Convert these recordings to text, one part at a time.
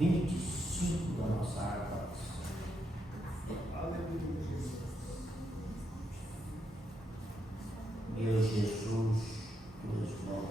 25 da nossa harpa. Meu Jesus, tu és bom.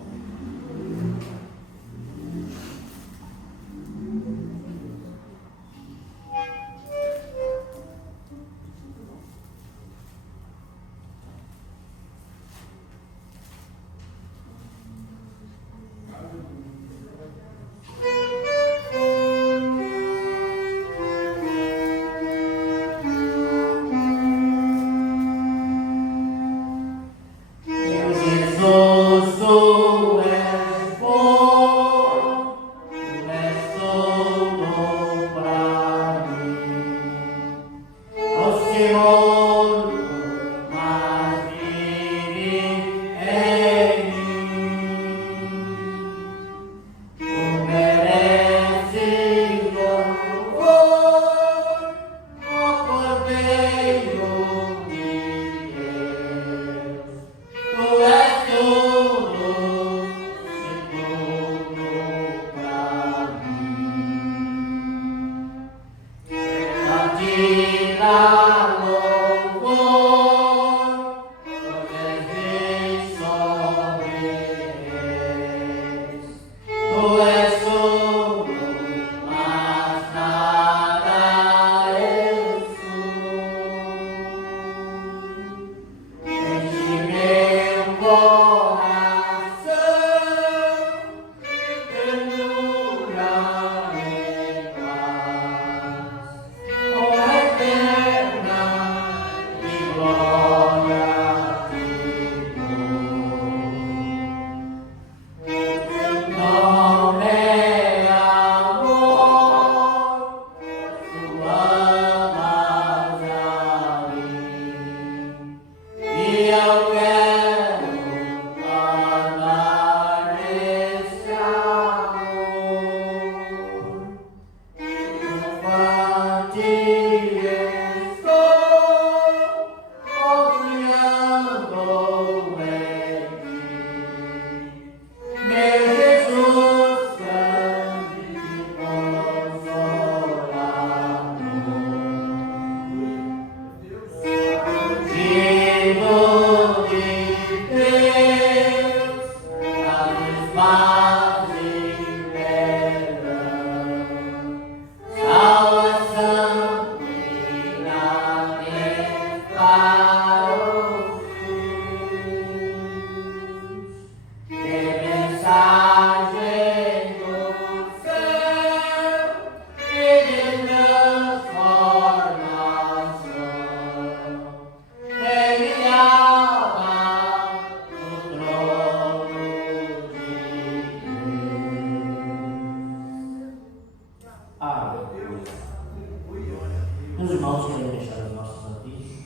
Meus irmãos, querem deixar os nossos avisos.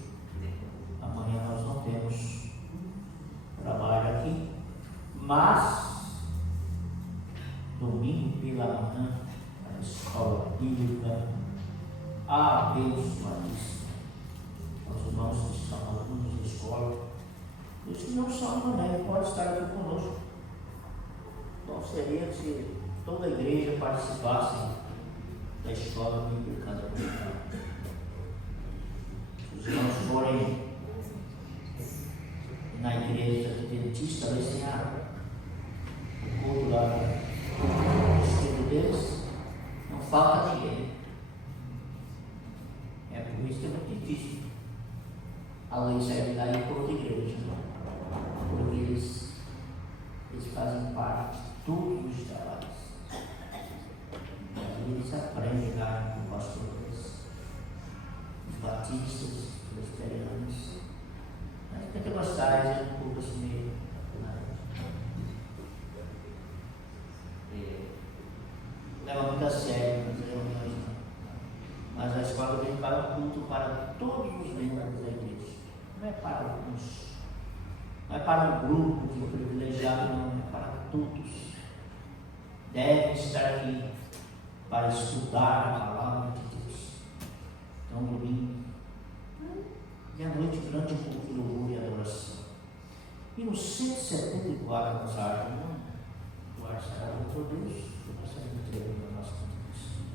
Amanhã nós não temos trabalho aqui, mas domingo pela manhã, na escola bíblica abençoadíssima. Os irmãos que são alunos da escola, os que não são amanhã, podem estar aqui conosco. Bom seria se toda a igreja participasse da escola bíblica da manhã. Se os irmãos forem na igreja adventista, vai ensinar o culto lá no estudo deles, não falta ninguém. É por isso que é muito difícil a lei sair daí por outra igreja, porque eles fazem parte de todos os trabalhos. E eles aprendem lá com pastores, os batistas, os presbiterianos, mas pentecostais é um pouco assim meio. Leva muito a sério nas reuniões, mas a escola vem para o culto para todos os membros da igreja, não é para alguns, não é para um grupo de privilegiado, não, é para todos. Devem estar aqui para estudar a palavra de Deus. Então, domingo, e à noite, grande culto de louvor e adoração. E no 174 da nossa arte, o ar será outro Deus, eu gostaria de ter na nossa contribuição.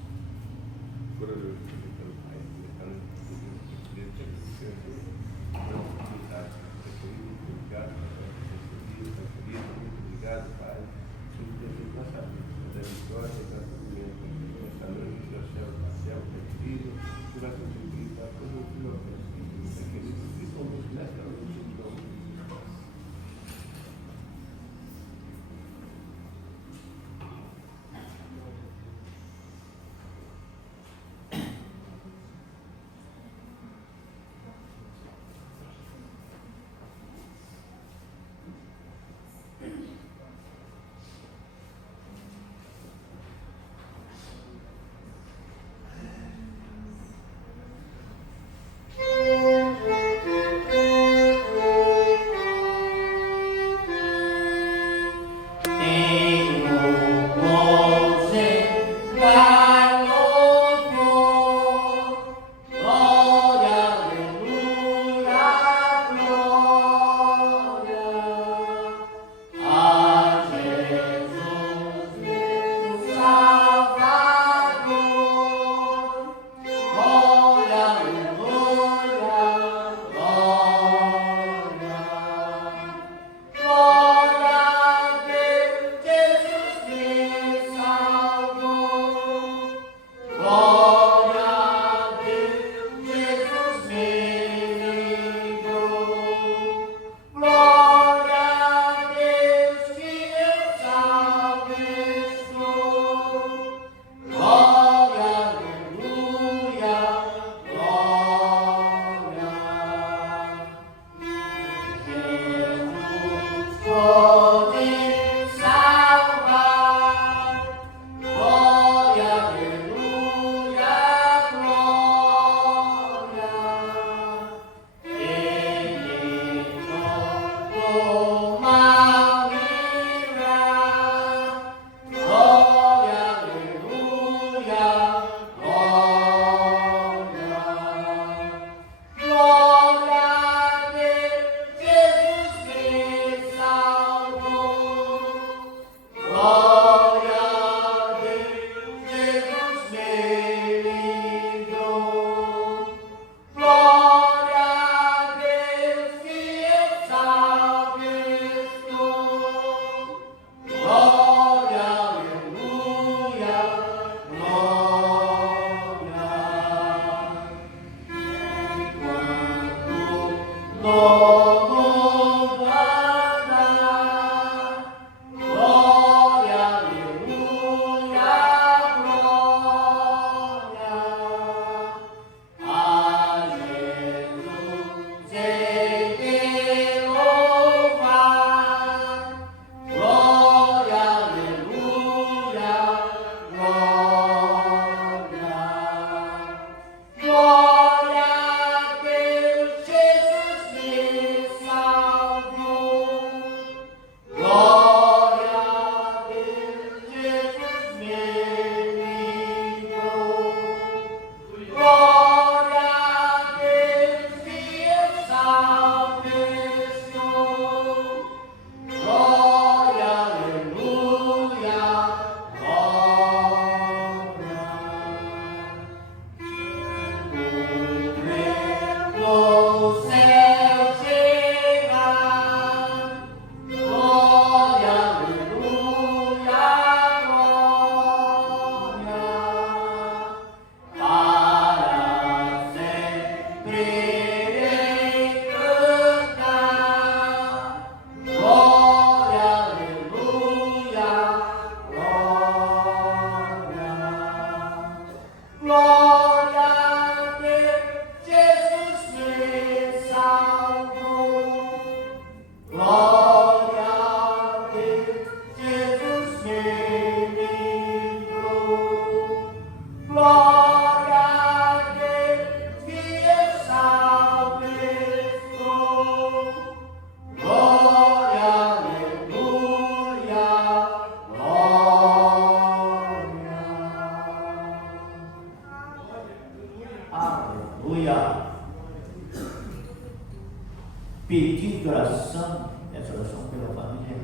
pedido de oração, essa oração pela família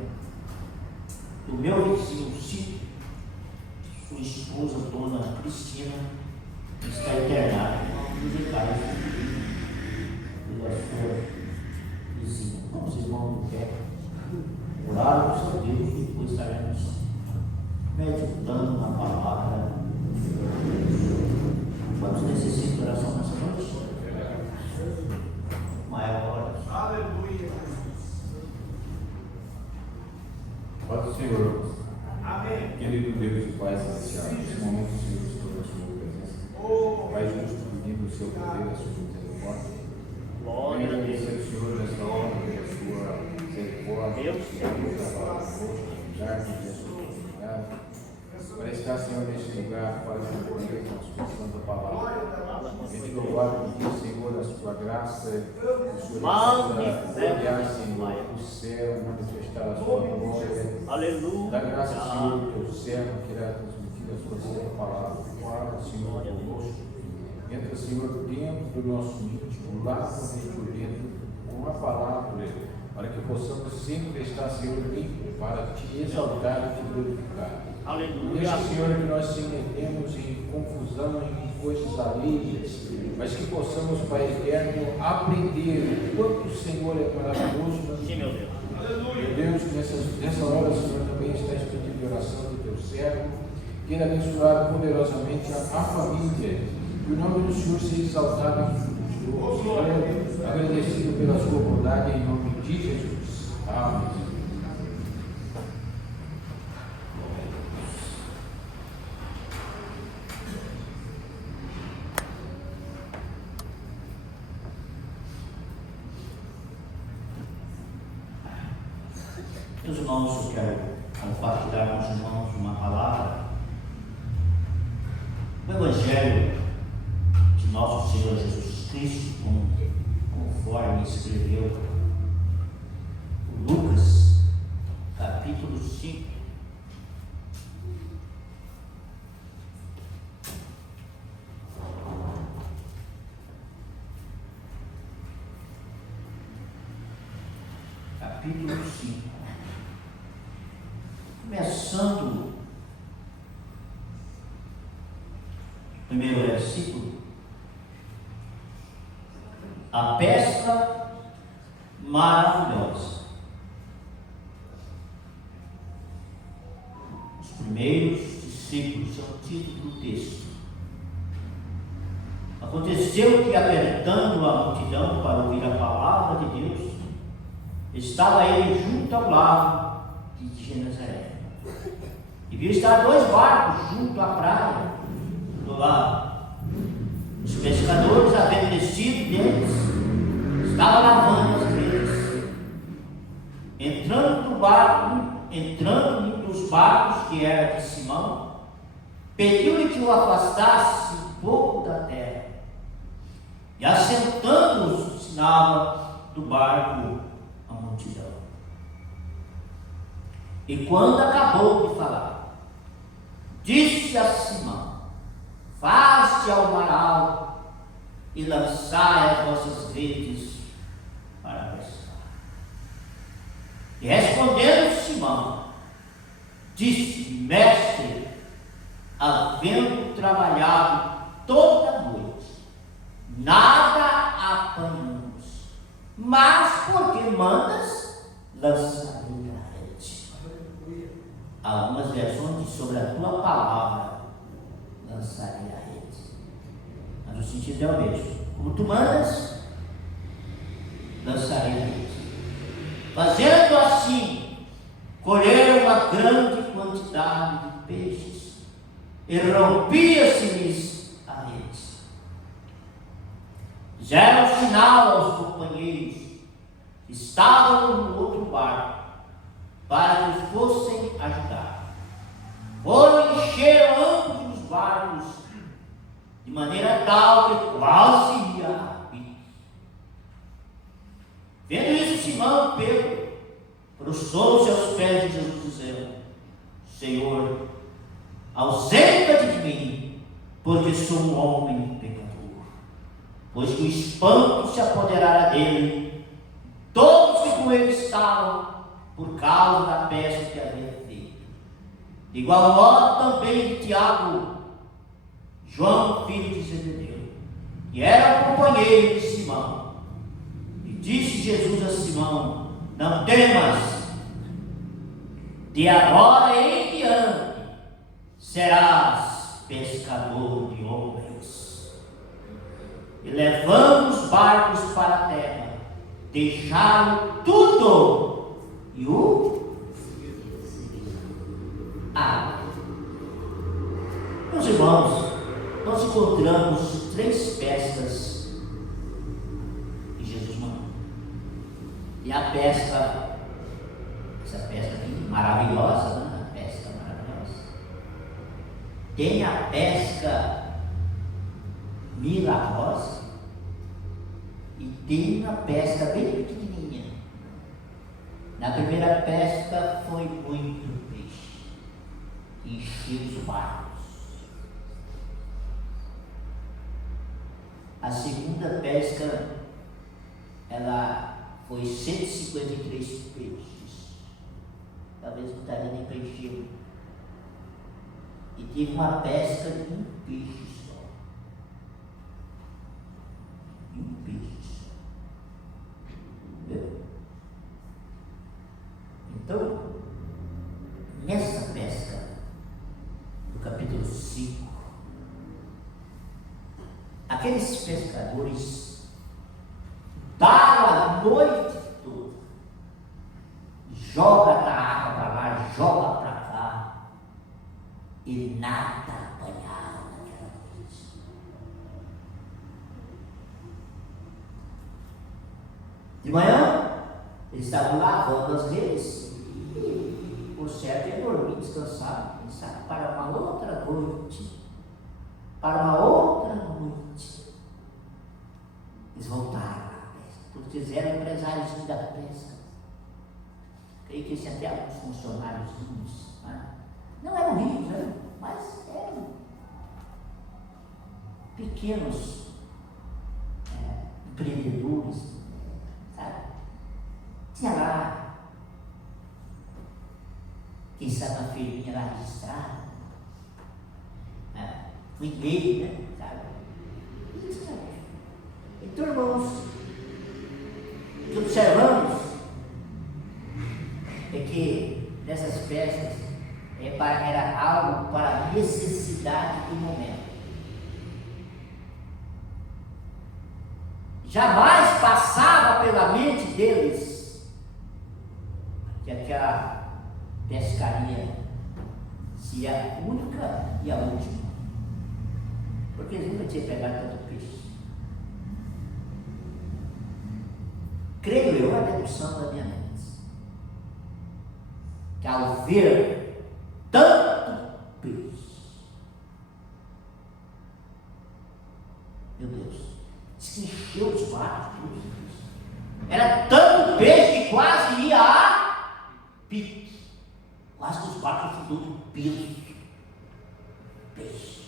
do meu vizinho Chico, sua esposa, dona Cristina, está internada em nome dos detalhes pela sua vizinha. Vamos, irmãos, do pé, orar ao seu Deus e depois estaremos meditando na palavra. Quantos necessitam de oração nessa noite? Maior. Aleluia. Paz do Senhor. Amém. Querido Deus e Pai Celestial, nesse momento o Senhor estou na sua presença. Pai justo, pedindo o seu poder, a sua misericórdia. Glória a Deus. Agradecer ao Senhor nesta hora pela sua misericórdia, Deus, pela sua conosco, já que é sua oportunidade. Para estar, Senhor, neste lugar, para compreender a sua santa palavra. E te louvar e pedir, Senhor, a sua graça, o Senhor olhar, Senhor, o céu, manifestar a sua glória. Aleluia. Dá graça, Senhor, ao teu servo que irá transmitir a sua santa palavra. Fala, Senhor, conosco. Entra, Senhor, dentro do nosso íntimo, lava-nos por dentro com a palavra, para que possamos sempre estar, Senhor, limpo, para te exaltar e te glorificar. Aleluia. Deixa, Senhor, que nós se metemos em confusão, em coisas alheias, mas que possamos, Pai eterno, aprender o quanto o Senhor é maravilhoso na Sim, meu Deus. Meu Deus, que nessa hora o Senhor também está pedindo de oração do teu servo, queira abençoar poderosamente a família, que o nome do Senhor seja exaltado em tudo. Senhor, agradecido pela sua bondade em nome de Jesus. Amém. Meus irmãos, eu quero compartilhar com os irmãos uma palavra. O Evangelho de nosso Senhor Jesus Cristo, conforme escreveu o Lucas, capítulo 5. Capítulo 5. Começando o primeiro versículo, a pesca maravilhosa. Os primeiros discípulos são o título do texto. Aconteceu que, apertando a multidão para ouvir a palavra de Deus, estava ele junto ao lago de Genezaré. E viu estar 2 barcos junto à praia do lago. Os pescadores, havendo descido deles, estavam lavando as redes. Entrando nos barcos que era de Simão, pediu-lhe que o afastasse um pouco da terra. E assentando-os, ensinava do barco a multidão. E quando acabou de falar, disse a Simão: faze ao mar alto e lançai as vossas redes para pescar. E respondendo Simão, disse: mestre, havendo trabalhado toda a noite, nada apanhamos, mas porque mandas, lançarei a rede. Algumas versões dizem: sobre a tua palavra lançarei a rede. Mas o sentido é o mesmo. Como tu mandas, lançarei a rede. Fazendo assim, colheram uma grande quantidade de peixes e rompia-se-lhes a rede. Fizeram sinal aos companheiros que estavam no outro barco para que os fossem ajudar. Foram encher ambos os barcos de maneira tal que quase ia a pique. Vendo isso, Simão Pedro prostrou-se aos pés de Jesus, dizendo: Senhor, ausenta-te de mim, porque sou um homem pecador. Pois que o espanto se apoderara dele todos que com ele estavam, por causa da pesca que havia feito. De igual modo também de Tiago, João, filho de Zebedeu, que era companheiro de Simão. E disse Jesus a Simão: não temas, de agora em diante serás pescador de homens. E levando os barcos para a terra, deixaram tudo e o Meus irmãos, nós encontramos 3 pescas que Jesus mandou. E a pesca, essa pesca aqui, maravilhosa, né? A pesca maravilhosa. Tem a pesca milagrosa e tem uma pesca bem pequenininha. Na primeira pesca foi muito peixe, encheu os barcos. A segunda pesca, ela foi 153 peixes. Talvez não estaria nem para encher. E teve uma pesca de um peixe só. E um peixe só. Entendeu? Então, nessa pesca, no capítulo 5, aqueles pescadores param a noite toda, joga da água para lá, joga para cá, e nada apanharam naquela noite. De manhã, eles estavam lavando as redes, e o certo é dormir, descansar, pensar para uma outra noite. Para uma outra noite, eles voltaram à pesca, porque eles eram empresários da pesca. Creio que tinha até alguns funcionários, né? Não eram ricos, né? Mas eram pequenos empreendedores, sabe? Tinha lá, quem sabe uma firminha lá registrada, o e-mail, né? Sabe? Então, irmãos, o que observamos é que nessas pescas era algo para a necessidade do momento. Jamais passava pela mente deles que aquela pescaria seria a única e a última. Porque eles nunca tinham pegado tanto peixe. Creio eu, a dedução da minha mente, que ao ver tanto peixe, meu Deus, diz que encheu os barcos. Era tanto peixe que quase ia a pique. Quase que os barcos ficam todos pelos. Peixe.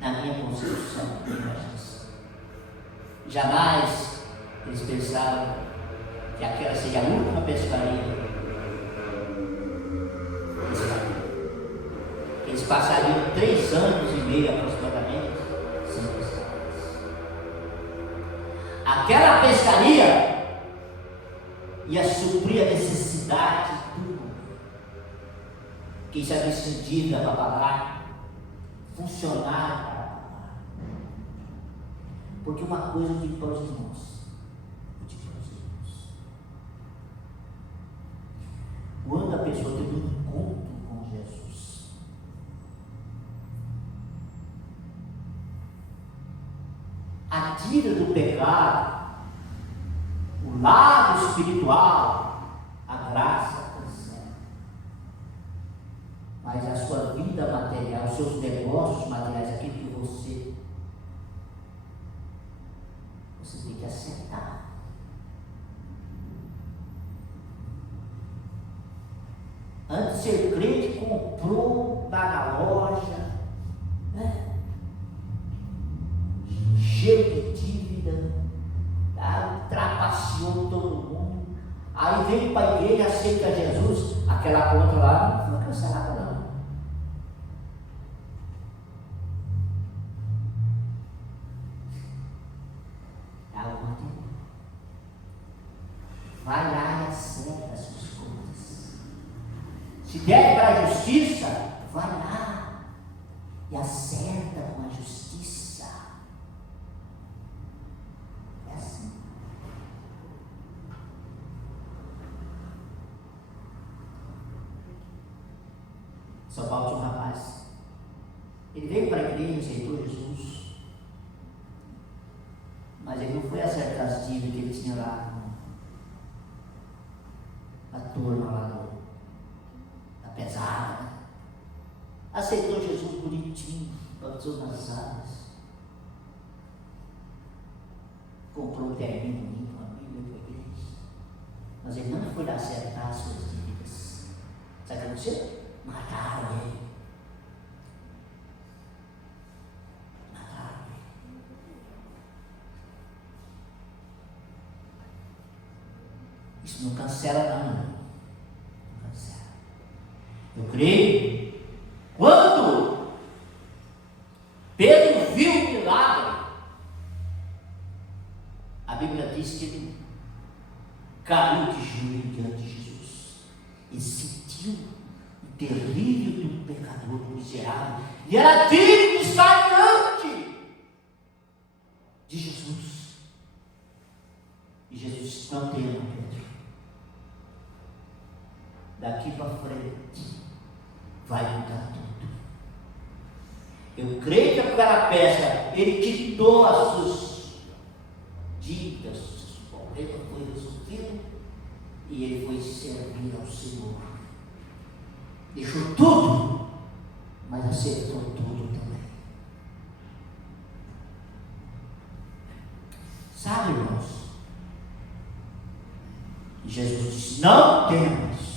Na minha concepção, jamais eles pensavam que aquela seria a última pescaria. Eles passariam 3 anos e meio aproximadamente sem pescar. Aquela pescaria ia suprir a necessidade de tudo. Quem se havia sentido para pagar, funcionar para pagar. Porque uma coisa eu digo para os irmãos, quando a pessoa tem um encontro com Jesus, a tira do pecado, o lado espiritual, a graça cancela. Mas a sua vida material, os seus negócios materiais, aquilo que você tem que acertar. Antes de ser crente, comprou lá na loja, cheio de dívida, tá? Paulo tinha um rapaz. Ele veio para a igreja, aceitou Jesus, mas ele não foi acertar as dívidas que ele tinha lá na turma lá da pesada, né? Aceitou Jesus bonitinho, batizou nas águas, comprou um terreno bonito, uma Bíblia para a igreja, mas ele não foi lá acertar as suas dívidas. Sabe o que aconteceu? Mataram ele. Isso não cancela não. Não cancela. Eu creio. Quando Pedro viu o milagre, a Bíblia diz que ele caiu de joelho diante de Jesus e sentiu o terrível do pecador, do miserável, e era digno de estar diante de Jesus. E Jesus disse: não tema, Pedro, daqui para frente vai mudar tudo. Eu creio que aquela peça, ele quitou as suas dívidas, o problema foi resolvido e ele foi servir ao Senhor. Deixou tudo, mas aceitou tudo também. Sabe, irmãos? Jesus disse: não temas.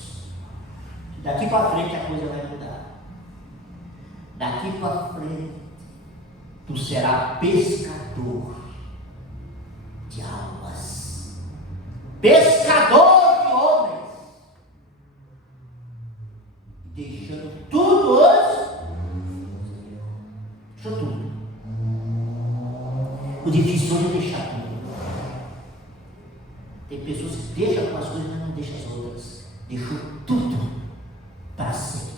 Daqui para frente a coisa vai mudar. Daqui para frente tu serás pescador de almas, pescador de homens. Deixando tudo hoje, deixou tudo. O difícil é deixar tudo. Tem pessoas que deixam algumas coisas, mas não deixam as outras. Deixou tudo para seguir.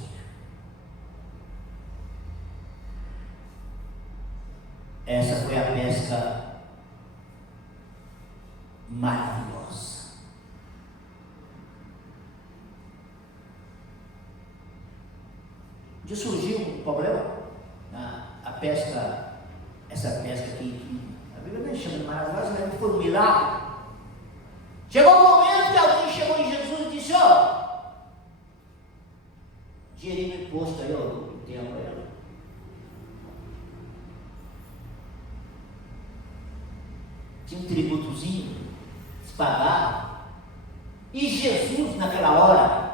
Essa foi a pesca maravilhosa. De surgiu um problema, a pesca, essa pesca aqui, a Bíblia não chama de maravilhosa, mas foi um milagre. Chegou o momento que alguém chegou em Jesus e disse: ó, dinheirinho imposto aí, ó, do tempo aí, ó. Tinha um tributozinho, se pagava. E Jesus, naquela hora,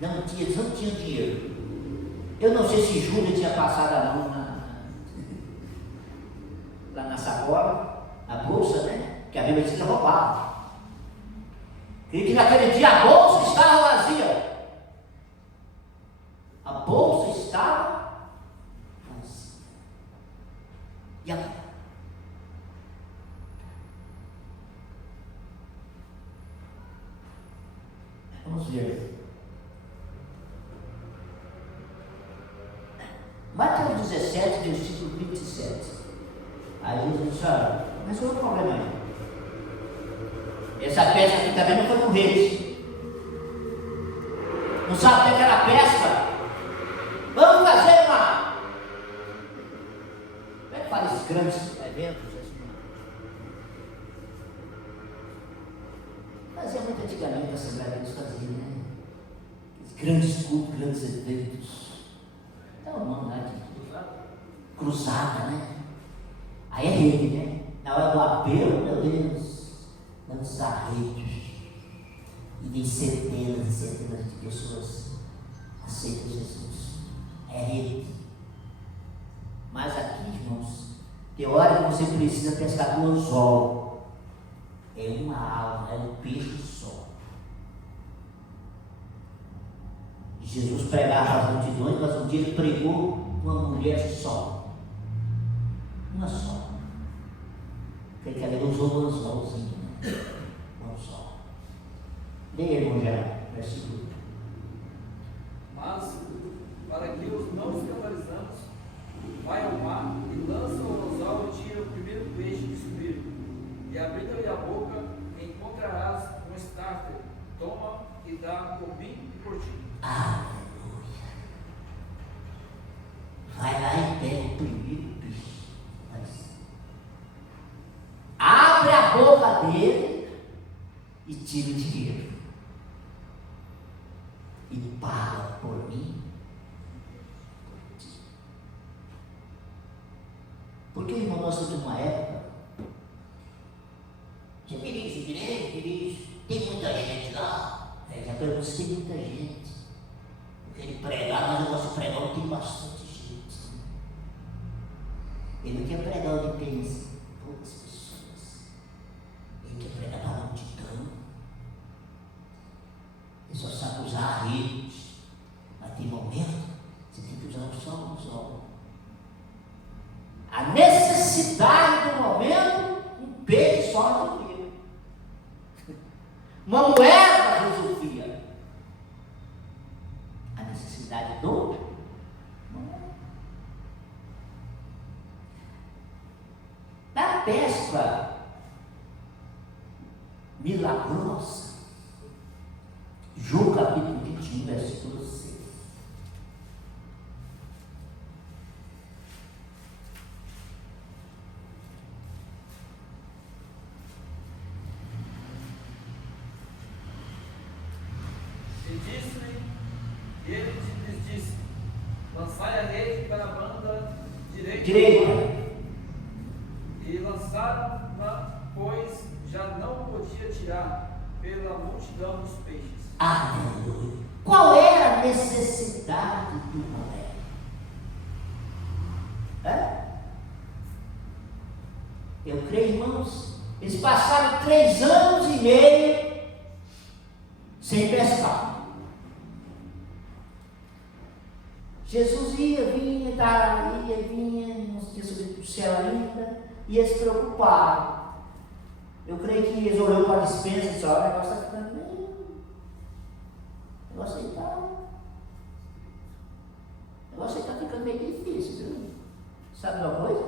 não tinha dinheiro. Eu não sei se Júlia tinha passado a mão lá na sacola, na bolsa, né? Porque a Bíblia diz que roubava. E que naquele dia a bolsa estava vazia. A bolsa estava vazia. E agora? Vamos ver. Mateus 17, versículo 27. Aí Jesus disse: olha, mas qual é o problema aí? Essa pesca aqui também não foi com rede. Não sabe o que era pesca? Vamos fazer uma. Como é que fala esses grandes eventos? Fazia muito antigamente a Assembleia de Deus fazia, né? Os grandes cultos, grandes eventos. Dá o nome lá de cruzada, né? Aí é rede, né? Na hora do apelo, meu Deus, lançar redes. E vem centenas e centenas de pessoas aceitam Jesus. É rede. Mas aqui, irmãos, tem hora que você precisa pescar com o anzol. É uma alma, é um peixe só. Jesus pregava as multidões, mas um dia ele pregou uma mulher só. Uma só. Porque ele usou o anzolzinho, né? Um só. Leia, irmão Geraldo, versículo. Mas, para que os não escandalizamos, vai ao mar e lança o anzol e tira o primeiro peixe que subir. E abrindo-lhe a boca, encontrarás um estáfilo. Toma e dá por mim e por ti. Aleluia. pega o primeiro peixe. Abre a boca dele e tira o dinheiro. E paga por mim. Porque, irmão, nós estamos numa época. Você dirige, tem muita gente lá. Já pergunto se tem muita gente. Eu quero pregar, mas eu gosto de pregar onde tem bastante gente. Ele não quer pregar onde tem poucas pessoas. Ele quer pregar para a multidão. Ele só sabe usar a rede. Mas tem momento, você tem que usar só um anzol. A necessidade do momento, um peixe só no rio. Uma moeda resolvia a necessidade do momento. Na pesca milagrosa, João capítulo 21, versículo 6. Ele lhes disse: lançai a rede para a banda Direita. E lançaram-na, pois já não podia tirar pela multidão dos peixes. Aleluia. Qual era a necessidade do momento? Eu creio, irmãos, eles passaram 3 anos e meio sem pescar. Jesus ia, vinha, não tinha subido para o céu ainda, e eles se preocuparam. Eu creio que eles olharam para a dispensa e disseram: olha, o negócio está ficando meio. O negócio aí está ficando meio difícil, viu? Sabe uma coisa?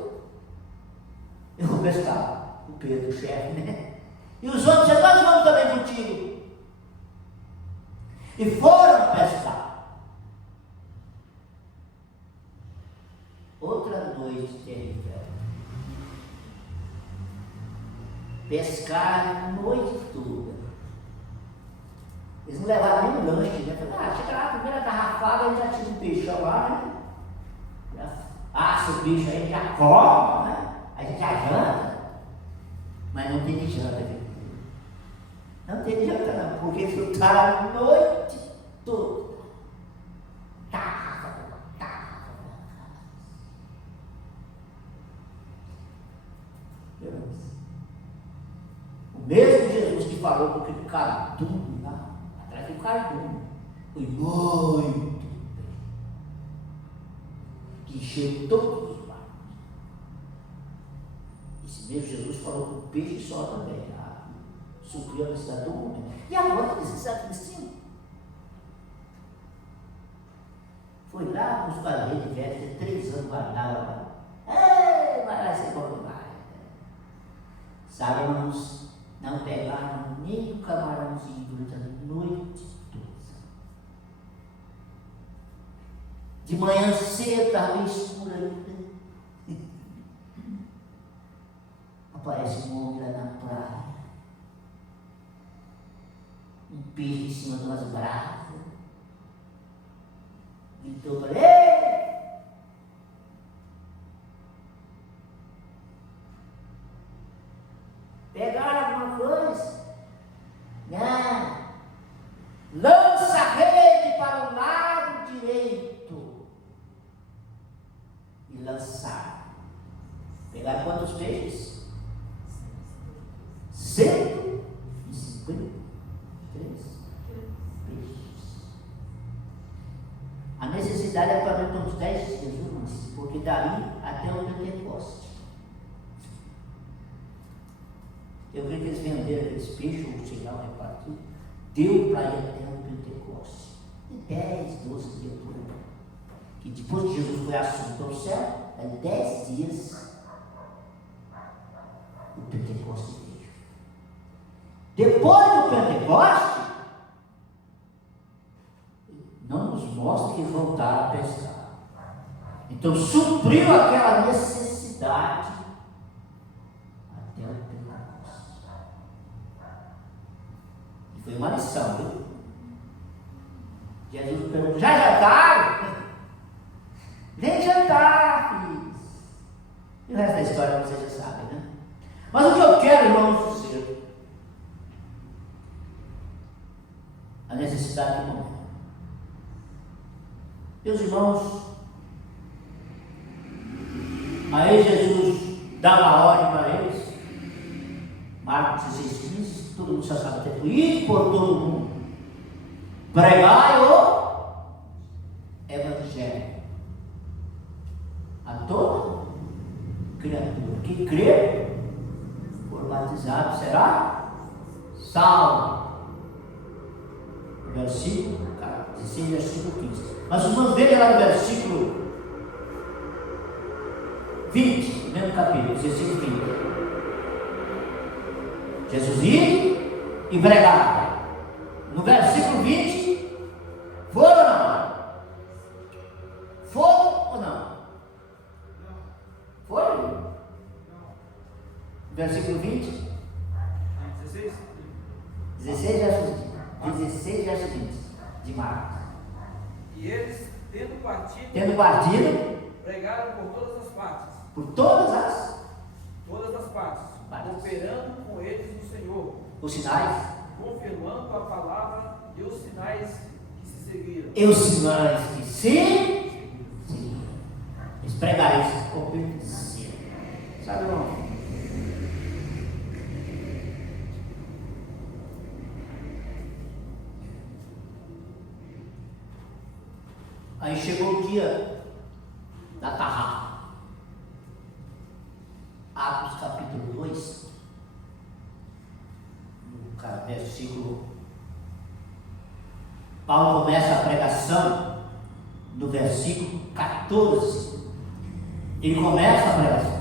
Eu vou pescar. O Pedro, o chefe, né? E os outros, nós vamos também contigo. E foram pescar. Outra noite terrível. Pescaram a noite toda. Eles não levaram nem um lanche, né? Falaram: chega lá, a primeira garrafada, ele já tira um peixão lá, né? Assa o bicho aí, já come, né? A gente já janta. Mas não tem de janta, viu? Não tem de janta, não, porque frutaram a noite toda. O mesmo Jesus que falou com aquele cardume lá, atrás do cardume, foi muito bem, que encheu todos os barcos. Esse mesmo Jesus falou com o peixe só também, supriu a necessidade do momento. E agora a necessidade do destino? Foi lá nos baleiros de velho, 3 anos guardava lá. Ei, vai lá ser bom demais. Sabe, irmãos, não pegaram nem um camarãozinho durante a noite toda. De manhã cedo, estava meio escuro ainda. Aparece um homem lá na praia. Um peixe em cima de umas brasas. Gritou para ele: ei! Pegaram alguma coisa? Não. Lança a rede para o lado direito. E lançaram. Pegaram quantos peixes? 153 peixes. A necessidade é para ver uns 10 dias, irmãos, porque dali até o Pentecoste. Eu creio que eles venderam aqueles peixes, ou sei lá, repartido. Deu para ir até o Pentecoste. De 10, 12 dias por aí. E depois que Jesus foi assunto ao céu, em 10 dias, o Pentecoste veio. Depois do Pentecoste, não nos mostra que voltaram a pescar. Então supriu aquela necessidade até o Pentecostes. E foi uma lição, viu? Jesus perguntou: já jantaram? Vem jantar, filhos. E o resto da história vocês já sabem, né? Mas o que eu quero, irmãos, dizer, a necessidade do momento. Meus irmãos, aí Jesus dá uma ordem para eles, Marcos 16:15, todo mundo já sabe até por ir por todo mundo, pregai o Evangelho a toda criatura. Quem crer, for batizado, será salvo. Versículo 16, versículo 15. Mas os irmãos vejam lá no versículo 20, mesmo capítulo, versículo 20. Jesus ia e pregava. No versículo 20, foram ou não? Foram ou não? Foi? Versículo 20? 16 verso 20 de Marcos. E eles, tendo partido, pregaram por todas as partes. Por todas as partes. Operando com eles o Senhor. Os sinais. Confirmando a palavra e os sinais que se seguiram. E os sinais que se seguiram. Eles pregaram isso com pertencia. Sabe, irmão? Aí chegou o dia da tarrafa. Atos capítulo 2, no versículo. Paulo começa a pregação no versículo 14. Ele começa a pregação.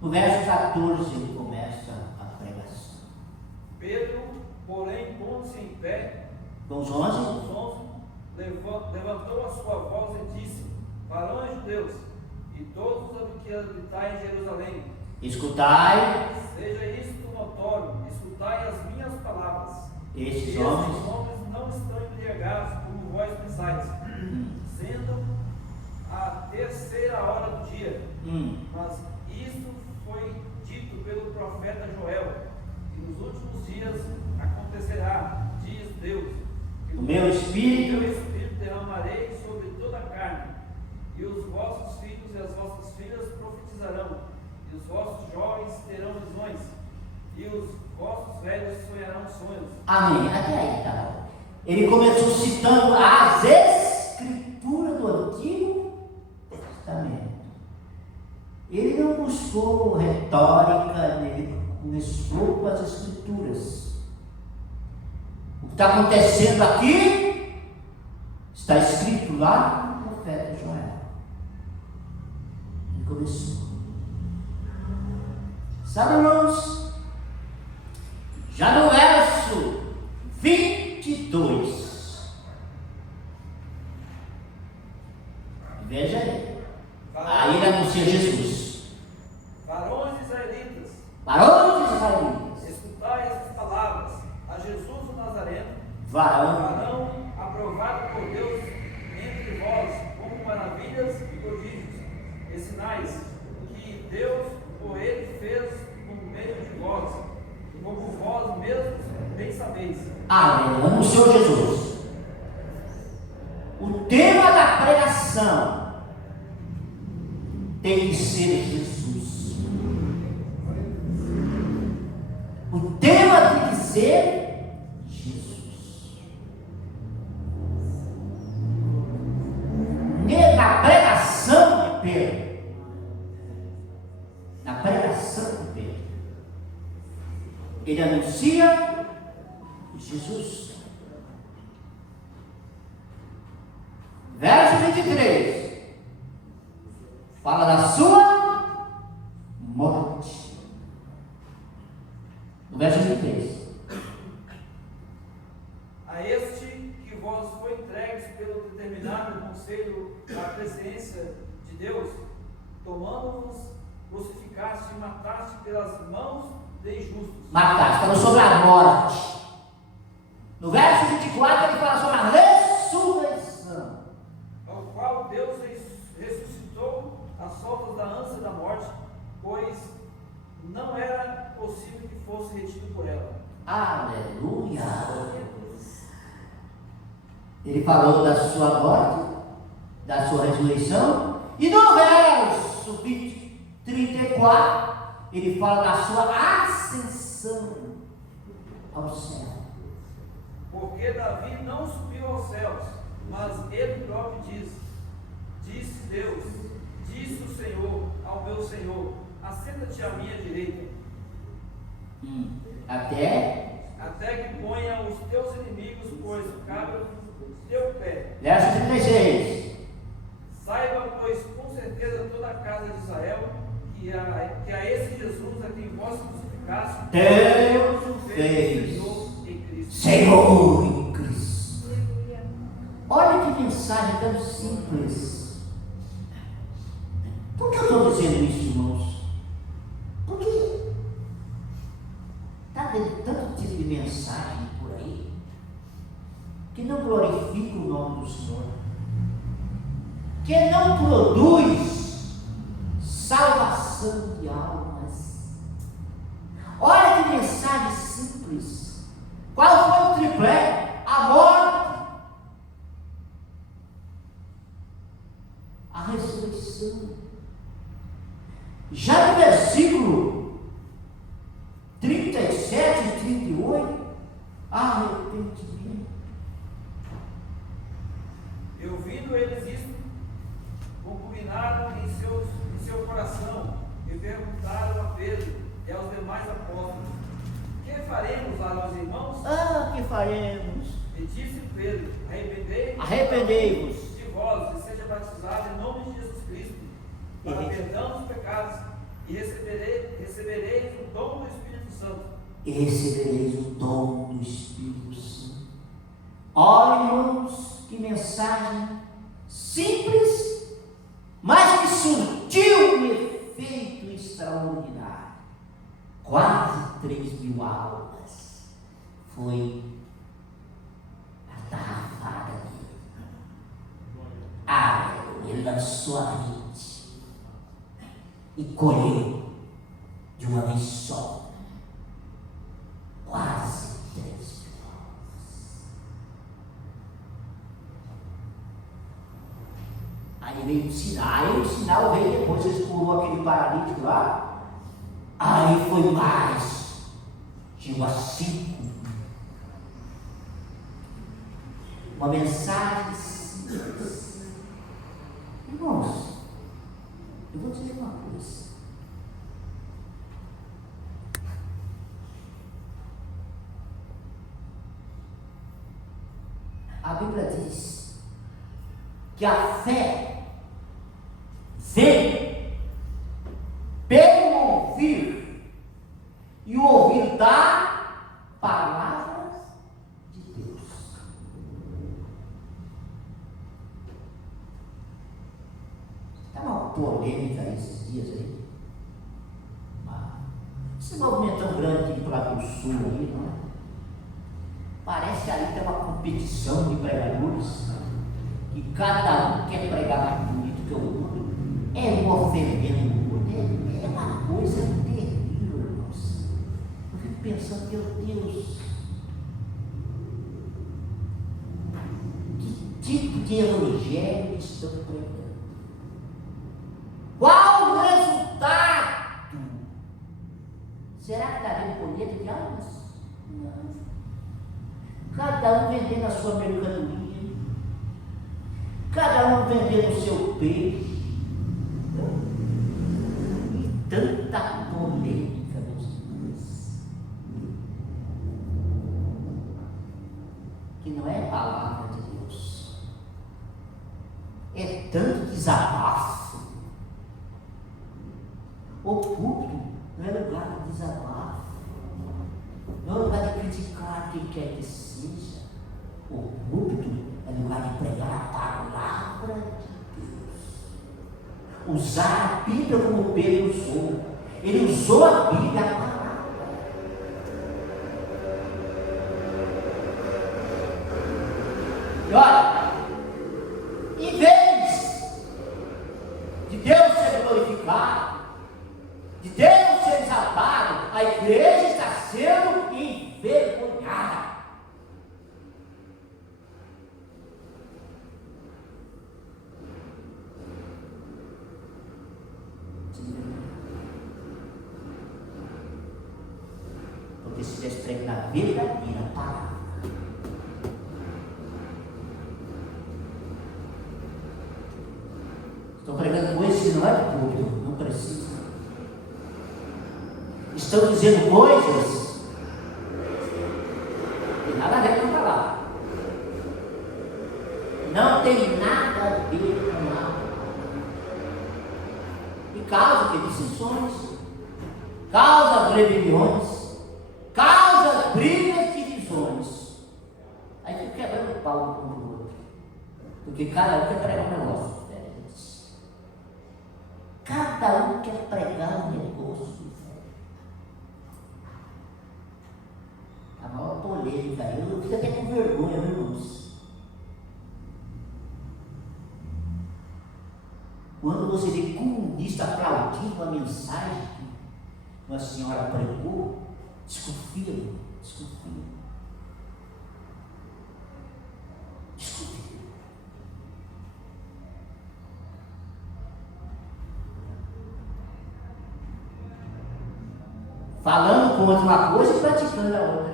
No verso 14 ele começa a pregação. Pedro, porém, pondo-se em pé, com os 11, levantou a sua voz e disse: varões judeus, e todos os que habitais em Jerusalém, escutai, seja isto notório, escutai as minhas palavras. Esses homens não estão embriagados como vós pensais, sendo a terceira hora do dia. Mas isto foi dito pelo profeta Joel, que nos últimos dias acontecerá, diz Deus, que o meu Espírito derramarei sobre toda a carne, e os vossos filhos e as vossas filhas profetizarão, e os vossos jovens terão visões, e os vossos velhos sonharão sonhos. Amém. Até aí, tá? Ele começou citando as escrituras do Antigo Testamento. Ele não buscou retórica, ele começou com as escrituras. O que está acontecendo aqui está escrito lá no profeta Joel. Ele começou. Sabe, irmãos? Já no verso 22, veja aí. Aí ele anuncia Jesus. Varões israelitas, escutai essas palavras: a Jesus o Nazareno, varão aprovado por Deus entre vós, como maravilhas e prodígios e sinais que Deus por ele fez por meio de vós, como vós mesmos bem sabeis. Amém. Anunciou Jesus. O tema da pregação tem que ser Jesus. O tema tem que ser Jesus. Na pregação de Pedro, ele anuncia Jesus. 23 fala da sua morte. No verso 23. A este que vós foi entregues pelo determinado conselho da presciência de Deus, tomando-vos, crucificaste e mataste pelas mãos de injustos. Mataste, falou sobre a morte. No verso 24 ele fala sobre a ressurreição, Ao qual Deus ressuscitou as soltas da ânsia da morte, pois não era possível que fosse retido por ela. aleluia. Ele falou da sua morte, da sua ressurreição, e no verso 34 ele fala da sua ascensão ao céu. Porque Davi não subiu aos céus, mas ele próprio disse Deus, disse o Senhor ao meu Senhor, assenta-te à minha direita, Até que ponha os teus inimigos por escabro teu pé. verso 36. Saiba, pois, com certeza toda a casa de Israel, que a esse Jesus a quem vós crucificaste, Deus o fez Senhor em Cristo. Senhor em Cristo. Olha que mensagem tão simples. Por que eu estou dizendo isso, irmãos? Porque está tendo tanto tipo de mensagem por aí que não glorifica o nome do Senhor, que não produz salvação de almas. Olha que mensagem simples. Qual foi o tripé? A morte, a ressurreição. Já no versículo 37 e 38, arrependimento. E ouvindo eles isto, concluíram em seu coração e perguntaram a Pedro e aos demais apóstolos: que faremos a nós, irmãos? Que faremos? E disse Pedro: Arrependei-vos de vós e seja batizado em nome de Jesus Cristo para perdão dos pecados, e recebereis o dom do Espírito Santo. e recebereis o dom do Espírito Santo. Olha, irmãos, que mensagem simples, mas que surtiu um efeito extraordinário. Quase 3.000 almas foi atarrafada dele. Ele lançou a rede e colheu de uma vez só quase 3.000 almas. Aí veio o sinal. Aí o sinal veio depois, eles curou aquele paralítico lá. Aí foi mais, chegou a 5. Uma mensagem simples. Irmãos, eu vou dizer uma coisa. A Bíblia diz que a fé vem pelo ouvir, e o ouvir da palavra de Deus. Está uma polêmica esses dias aí. Esse movimento tão grande aqui para lá do sul aí, não é? Parece que ali tem uma competição de pregadores, que cada um quer pregar mais bonito que o outro, é um ofendendo o outro, é uma coisa terrível, irmãos. Eu fico pensando, meu Deus, que tipo de evangelho estão pregando? Qual o resultado? Será que está havendo colheita de almas? Não. Cada um vendendo a sua mercadoria, cada um vendendo o seu peixe, e tanta polêmica, meus irmãos, que não é palavra de Deus, desabafo. O púlpito não é lugar de desabafo. Não é lugar de criticar quem quer que seja. O púlpito é lugar de pregar a palavra de Deus. Usar a Bíblia como Pedro usou. Ele usou a Bíblia, a palavra. E olha, em vez de Deus ser glorificado, de Deus ser exaltado, a igreja está sendo envergonhada. Porque se desprega na verdadeira palavra. Estão pregando coisas que não é do público, não precisa. Estão dizendo coisas que nada a ver com a palavra. Não tem nada a ver com a palavra. E causa que dissensões, causa rebeliões, causa brigas e divisões. Aí fica quebrando o pau um do outro. Porque cada um quer pregar um negócio diferente. Cada um quer pregar um negócio diferente. A maior polêmica, eu fico até com vergonha, meus irmãos. Quando você vê comunista aplaudindo a mensagem que uma senhora pregou, desconfia, desconfia. Desconfia. Falando contra uma coisa e praticando a outra.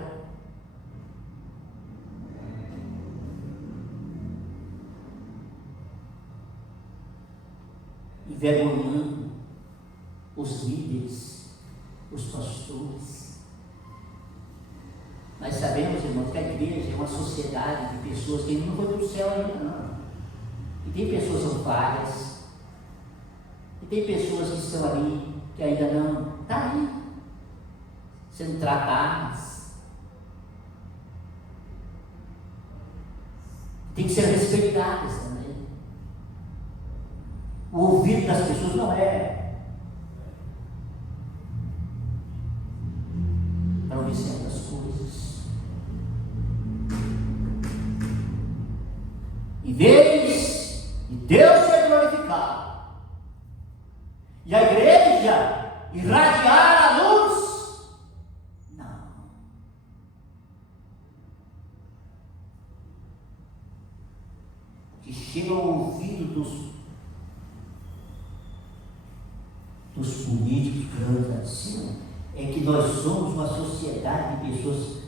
Envergonhando os líderes, os pastores. Nós sabemos, irmãos, que a igreja é uma sociedade de pessoas que não foi para o céu ainda, não. E tem pessoas falhas, e tem pessoas que estão ali, que ainda não estão ali, sendo tratadas. Tem que ser respeitadas também. O ouvido das pessoas não é para ouvir certas coisas. Em vez de Deus ser glorificado e a igreja irradiar a luz, não. Que chega ao ouvido dos políticos grandes assim, é que nós somos uma sociedade de pessoas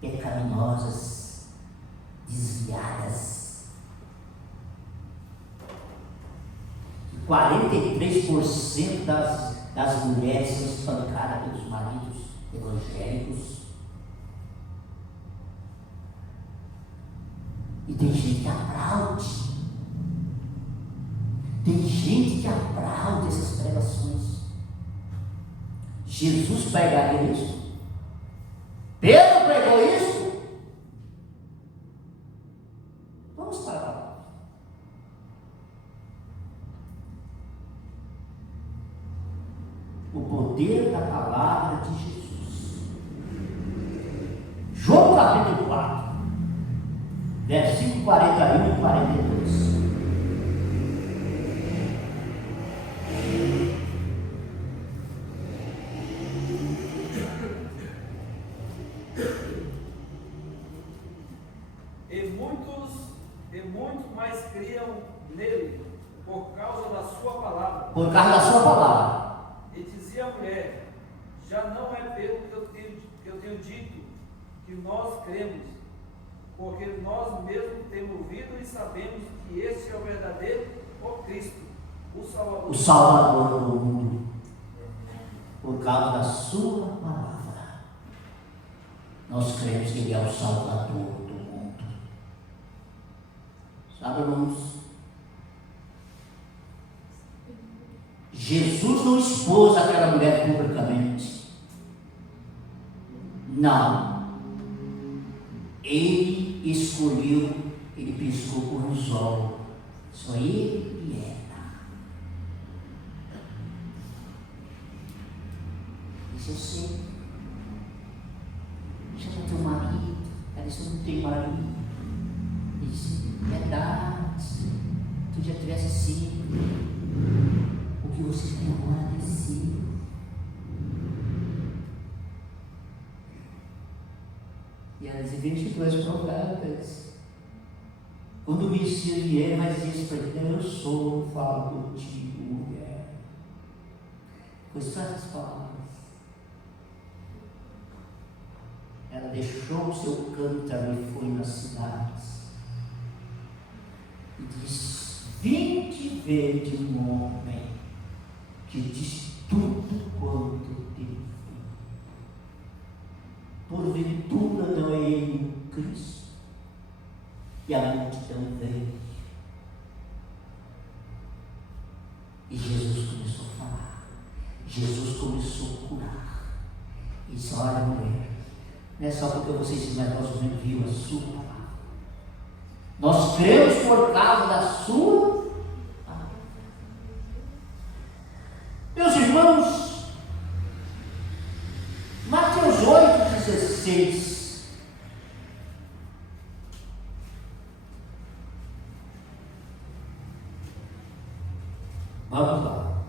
pecaminosas, desviadas. 43% das mulheres são espancadas pelos maridos evangélicos. E tem gente que aplaude. Tem gente que aplaude essas pregações. Jesus pregaria isso? Pedro pregou isso? Vamos para lá. O poder da palavra de Jesus. João capítulo 4, versículo 41 e 42. Por causa da sua palavra. E dizia a mulher: já não é pelo que eu tenho dito que nós cremos, porque nós mesmos temos ouvido e sabemos que esse é o verdadeiro, o Cristo, o Salvador. O Salvador do mundo. Por causa da sua palavra. Nós cremos que Ele é o Salvador do mundo. Sabe, irmãos? Jesus não expôs aquela mulher publicamente. Não. Ele escolheu, ele piscou com o anzol. Só ele e ela. Disse assim: chama teu marido. Ela disse: não tem marido. Ele disse: verdade, tu já tivesse sido. O que você tem agora é seu. E elas 22 provérbios. Quando o Messias vier, vai dizer isso para ele: eu sou, eu falo contigo, mulher. Com essas palavras, ela deixou o seu cântaro e foi nas cidades. E disse: vinde ver de um homem que diz tudo quanto tem. Porventura não é ele o Cristo? E a multidão veio. E Jesus começou a falar. Jesus começou a curar. E disse: olha, mulher, não é só porque vocês fizeram nosso envio a sua palavra. Nós cremos por causa da sua palavra. Meus irmãos, Mateus 8,16. Vamos lá.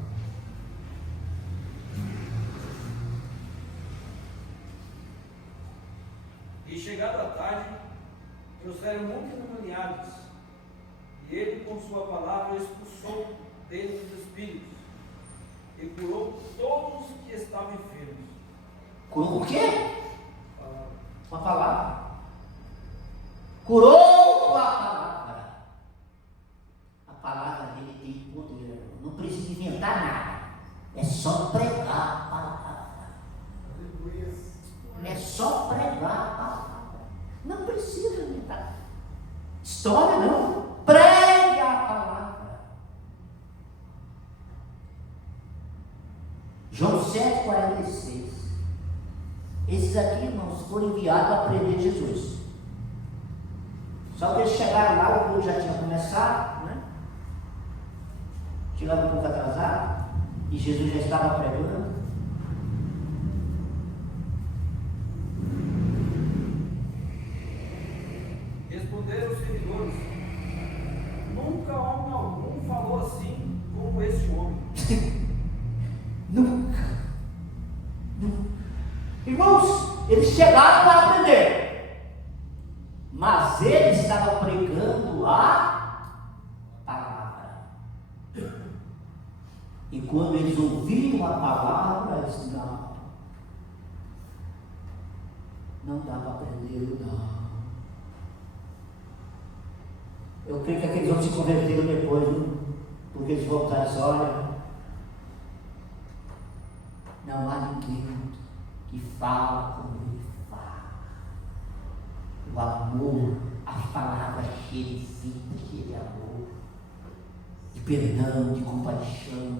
E chegada a tarde, trouxeram muitos endemoniados, e ele com sua palavra expulsou deles os espíritos, e curou todos que estavam enfermos. Curou o quê? Palavra. Uma palavra. Curou a palavra. A palavra dele tem poder. Não precisa inventar nada. É só pregar a palavra. É só pregar a palavra. Não precisa inventar história, não. Pregue a palavra. João 7,46. Esses aqui, irmãos, foram enviados a aprender Jesus. Só que eles chegaram lá, o culto já tinha começado, né? Chegaram um pouco atrasado, e Jesus já estava pregando. Responderam os seguidores: nunca homem algum falou assim como este homem. Nunca. Irmãos, eles chegaram para aprender, mas ele estava pregando a palavra. E quando eles ouviram a palavra, eles disseram: não dá para aprender, não. Eu creio que aqueles homens se converteram depois, viu? Porque eles voltaram e disseram: olha, não há ninguém que fala como ele fala. O amor, a palavra cheia de vida, cheia de amor, de perdão, de compaixão.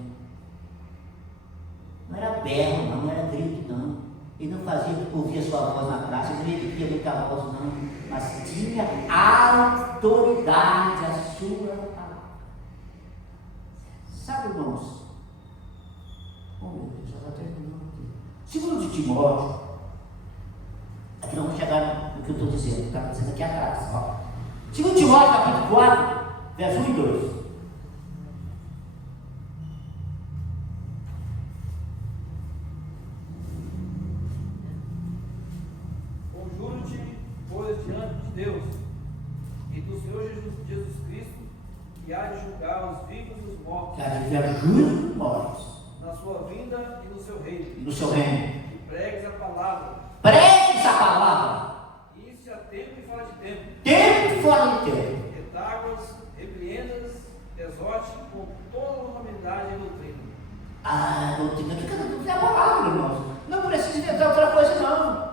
Não era berro, não era grito, não. Ele não fazia ouvir a sua voz na praça, ele não repetia muita voz, não. Mas tinha autoridade a sua palavra. Sabe, irmãos? Oh, meu Deus, já está terminando aqui. Segundo de Timóteo, aqui não vamos chegar no que eu estou dizendo, está dizendo aqui atrás. Ó. Segundo Timóteo, capítulo 4, verso 1 e 2. Conjuro-te, pois, diante de Deus e do Senhor Jesus Cristo, que há de julgar os vivos e os mortos, Que há de ver juros dos mortos na sua vinda e no seu reino. e no seu reino. E pregues a palavra. Pregue essa palavra. Isso a tempo e fora de tempo. Tempo e fora de tempo. Retáguas, repreendas, exorte com toda normalidade e doutrina. Ah, doutrina, que cada um tem a palavra, irmãos. Não precisa inventar outra coisa, não.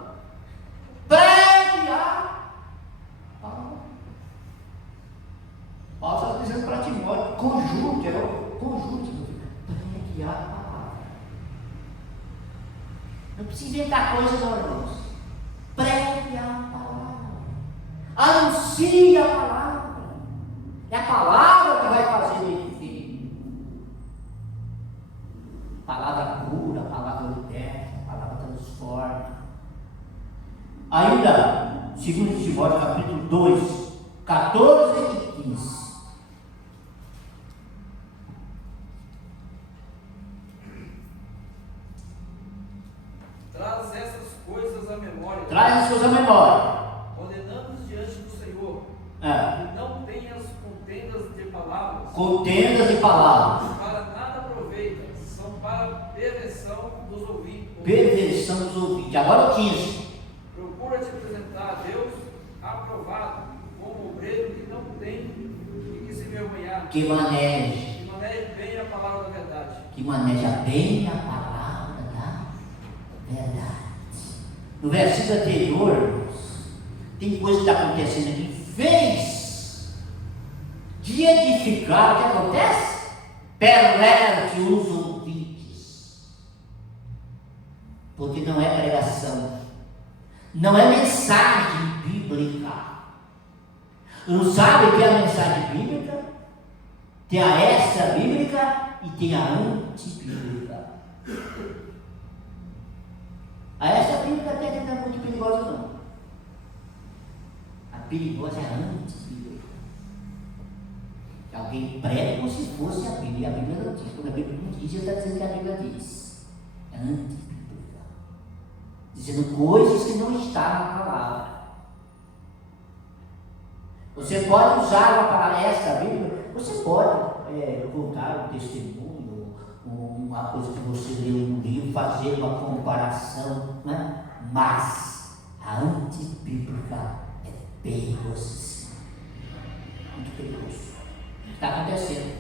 Pregue a palavra. Paulo estava dizendo para Timóteo: conjunto, era o conjunto. Pregue a Não precisa inventar coisa não, irmãos. Pregue a palavra. Anuncie a palavra. É a palavra que vai fazer ele vir. Palavra cura, palavra liberta, palavra transforma. Ainda, 2 Timóteo capítulo 2, 14 e 15. Traz essas coisas à memória. Traz as coisas à memória. Ordenando-nos diante do Senhor. É. Que não tenhas contendas de palavras. Contendas de palavras. Para nada aproveita. São para perversão dos ouvintes. Perversão dos ouvintes. Agora o 15. Procura te apresentar a Deus aprovado, como obreiro que não tem e que se envergonhar. Que maneje. Que maneje bem a palavra da verdade. Que maneja bem a palavra da verdade. No versículo anterior, irmãos, tem coisa que está acontecendo aqui. Em vez de edificar, o que acontece? Perverte os ouvintes. Porque não é pregação, não é mensagem bíblica. Não sabe que é a mensagem bíblica? Tem a extra bíblica e tem a antibíblica. A extra bíblica até que não é muito perigosa não. A perigosa é a antibíblica. Alguém prega como se fosse a Bíblia. E a Bíblia não diz. Quando a Bíblia não diz, ele está dizendo que a Bíblia diz. É antibíblica. Dizendo coisas que não estão na palavra. Você pode usar uma palavra extra bíblica. Você pode contar um testemunho, uma coisa que você leu no livro, fazer uma comparação, né? Mas a antibíblica é perigosíssima. Muito perigoso. Está acontecendo.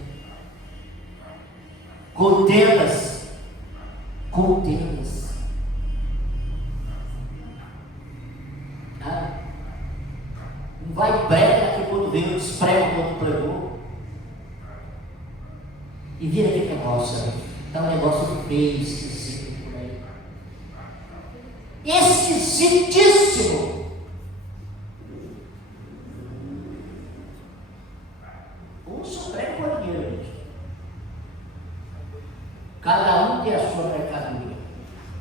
Contendas. Não vai prega que quando veio desprega quando pregou. E vira aquele negócio, está um negócio feio, esquisito por aí. Esquisitíssimo. Um só prega por dinheiro, gente. Cada um tem a sua mercadoria.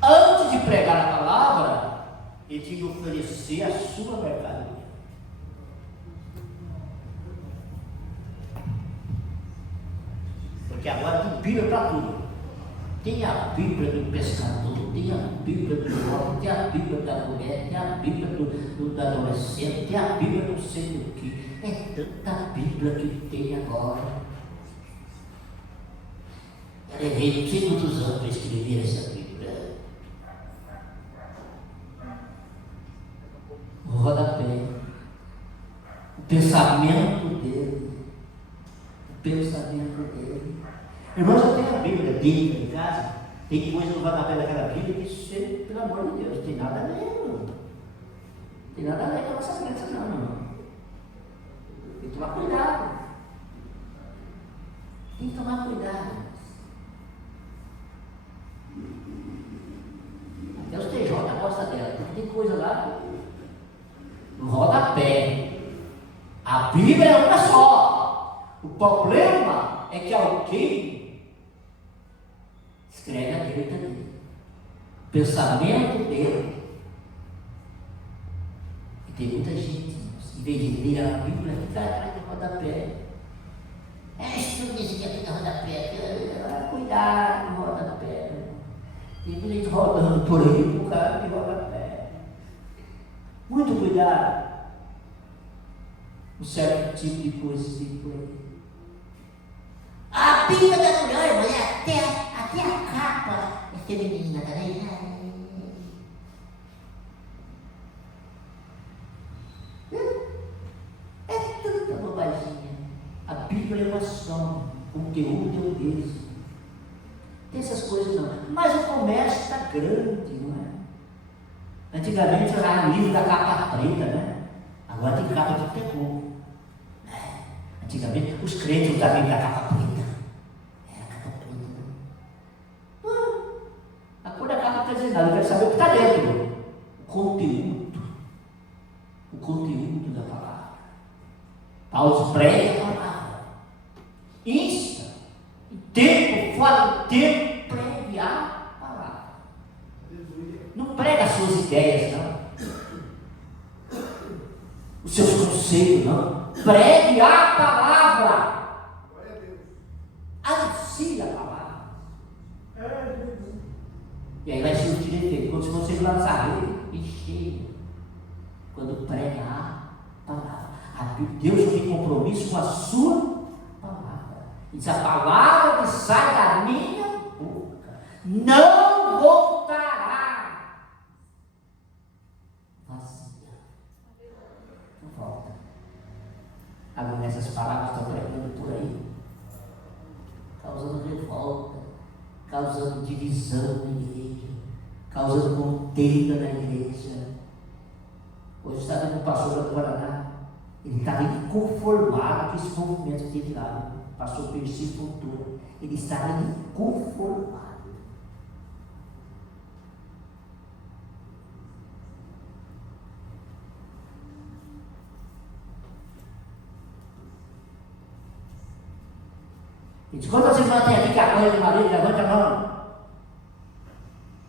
Antes de pregar a palavra, ele tinha que oferecer a sua mercadoria. Porque agora tem Bíblia para tudo. Tem a Bíblia do pescador, tem a Bíblia do homem, tem a Bíblia da mulher, tem a Bíblia do adolescente, tem a Bíblia do sei do que. É tanta Bíblia que tem agora. Eu levei não sei quantos anos para escrever essa Bíblia. O rodapé. O pensamento dele. Irmãos, eu tenho a Bíblia dele em casa, tem coisa no rodapé daquela Bíblia que você, pelo amor de Deus, tem nada a ver, irmão. Tem nada a ver com a nossa crença, não, irmão. Tem que tomar cuidado. Tem que tomar cuidado. Até os TJ gosta dela, porque tem coisa lá no rodapé. A Bíblia é uma só. O problema é que alguém escreve a Bíblia dele, o pensamento dele. E tem muita gente, em vez de ler a Bíblia, fica atrás do rodapé. Isso dizia que no rodapé, cuidado com o rodapé. Tem gente rodando por aí por causa de rodapé. Muito cuidado. Um certo tipo de coisa assim por aí. A Bíblia da mulher, irmão, até a capa é feminina também, né? É tanta bobaginha. A Bíblia é uma só, o conteúdo é o mesmo. Tem essas coisas não. Mas o comércio está grande, não é? Antigamente era livro da capa preta, né? Agora tem capa de terror. Antigamente os crentes usavam da capa preta. Era capa preta. A cor da capa não quer dizer nada, eu quero saber o Pregue a palavra. Insta. Em tempo, fora do tempo, pregue a palavra. Não prega as suas ideias, não. Os seus conceitos, não. Pregue a palavra. Anuncie a palavra. E aí vai surtir efeito. Quando você lançar ele, cheio. Quando prega a palavra. Deus tem compromisso com a sua palavra. Diz: a palavra que sai da minha boca não voltará vazia. Não volta. Agora essas palavras estão pregando por aí, causando revolta, causando divisão na igreja, causando contenda na igreja. Hoje está vendo o pastor do Paraná, ele estava inconformado com esse movimento que teve lá, o pastor Percy Fontoura, ele estava inconformado. Ele disse: quantas irmãs tem aqui que apanha do marido? Levanta a mão.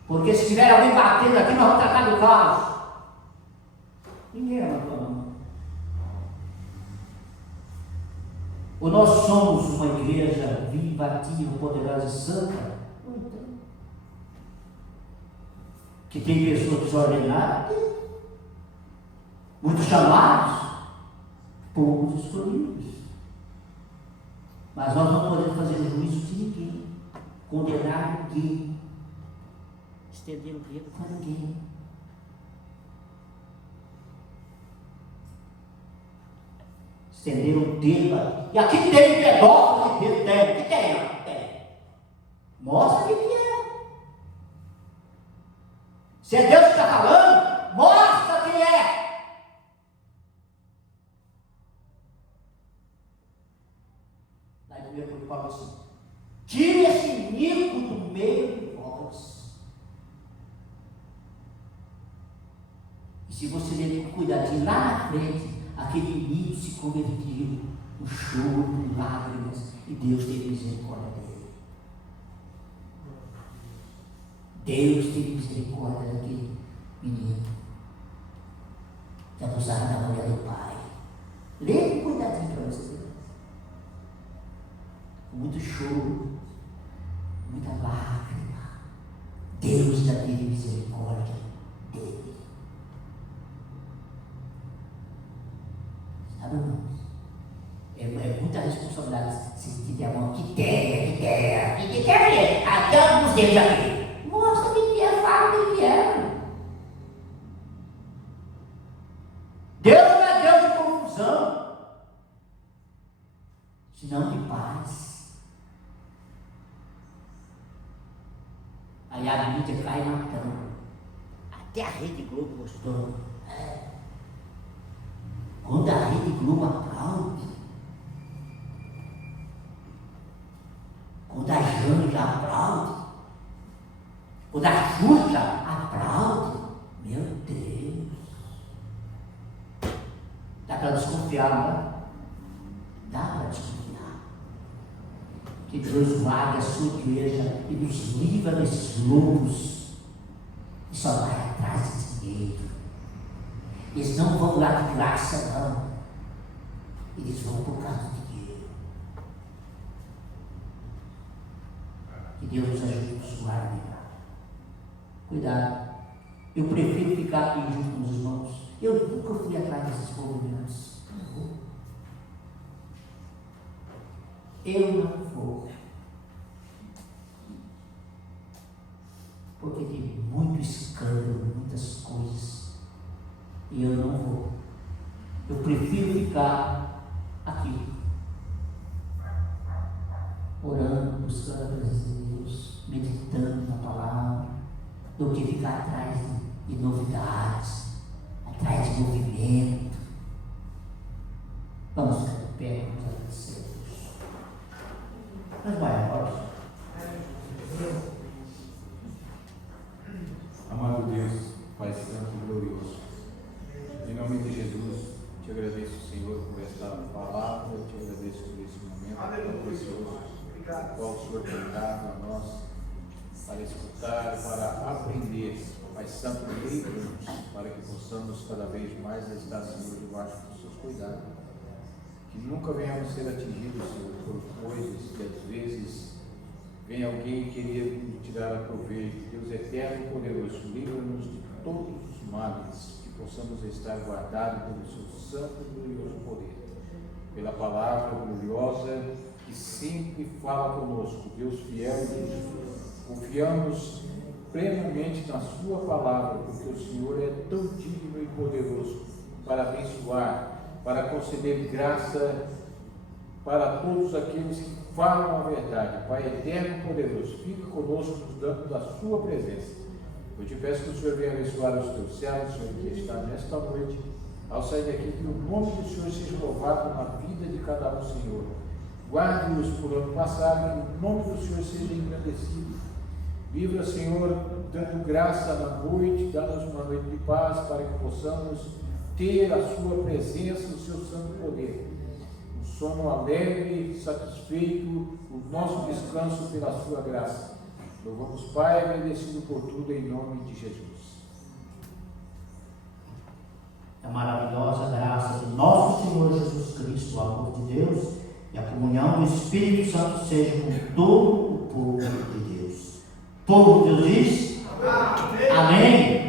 Porque se tiver alguém batendo aqui, nós vamos tratar do caos. Ninguém levantou a mão. Ou nós somos uma igreja viva, ativa, poderosa e santa? Que tem pessoas desordenadas, muitos chamados, poucos escolhidos. Mas nós não podemos fazer juízo de ninguém, condenar ninguém, estender o dedo para ninguém. Estender o dedo. E aqui tem pedófilo aqui dentro, tem. Que tem? Mostra o que é. Se é Deus que está falando, mostra quem é. Daí o meu Paulo assim: tire esse mico do meio de vós. E se você ler com cuidadinho lá na frente, aquele menino se convertiu, um choro, lágrimas, e Deus teve misericórdia dele. Deus teve misericórdia daquele menino que abusava da mulher do pai. Lê com cuidadinho para você ver. Com muito choro, muita lágrima, Deus já teve misericórdia dele. Sabe, irmãos? É muita responsabilidade se tiver a mão. Que quer ver? Até alguns deles aqui. Mostra o que é, fala o que é. Deus não é Deus de confusão, senão de paz. Aí a mídia cai matando. Até a Rede Globo gostou. Quando a Rede Globo aplaude, quando a Jânia aplaude, quando a Xuxa aplaude, meu Deus, dá para desconfiar, não? Dá para desconfiar. Que Deus guarde a sua igreja e nos livra desses lobos que só vai atrás desse dinheiro. Eles não vão lá de graça, não. Eles vão por causa do dinheiro. Que Deus nos ajude a nos guardar. Cuidado. Eu prefiro ficar aqui junto com os irmãos. Eu nunca fui atrás desses movimentos. Eu não vou. Porque tem muito escândalo, muitas coisas. E eu não vou. Eu prefiro ficar aqui, orando, buscando a presença de Deus, meditando na palavra, do que ficar atrás de novidades, atrás de movimento. Vamos ficar de pé, vamos agradecer a Deus. Mas vai, pode. Amado Deus, Pai Santo e Glorioso, em nome de Jesus, te agradeço, Senhor, por esta palavra, te precioso, qual o Senhor tem dado a nós para escutar, para aprender. Pai Santo, livra-nos para que possamos cada vez mais estar, Senhor, debaixo dos seus cuidados. Que nunca venhamos ser atingidos, Senhor, por coisas que às vezes vem alguém querer nos tirar a proveito. Deus eterno e poderoso, livra-nos de todos os males, que possamos estar guardados pelo seu santo e glorioso poder, pela palavra gloriosa que sempre fala conosco. Deus fiel e justo, confiamos plenamente na sua palavra, porque o Senhor é tão digno e poderoso para abençoar, para conceder graça para todos aqueles que falam a verdade. Pai eterno e poderoso, fique conosco, nos dando da sua presença. Eu te peço que o Senhor venha abençoar os teus servos, Senhor, que está nesta noite. Ao sair daqui, que o nome do Senhor seja louvado na vida de cada um, Senhor. Guarde-os por ano passado, que o nome do Senhor seja engrandecido. Livra, Senhor, dando graça na noite, dá-nos uma noite de paz, para que possamos ter a sua presença, o seu santo poder. Um sono alegre, satisfeito, o nosso descanso pela sua graça. Louvamos, Pai, agradecido por tudo, em nome de Jesus. A maravilhosa graça do nosso Senhor Jesus Cristo, o amor de Deus e a comunhão do Espírito Santo seja com todo o povo de Deus. O povo de Deus diz: Amém. Amém.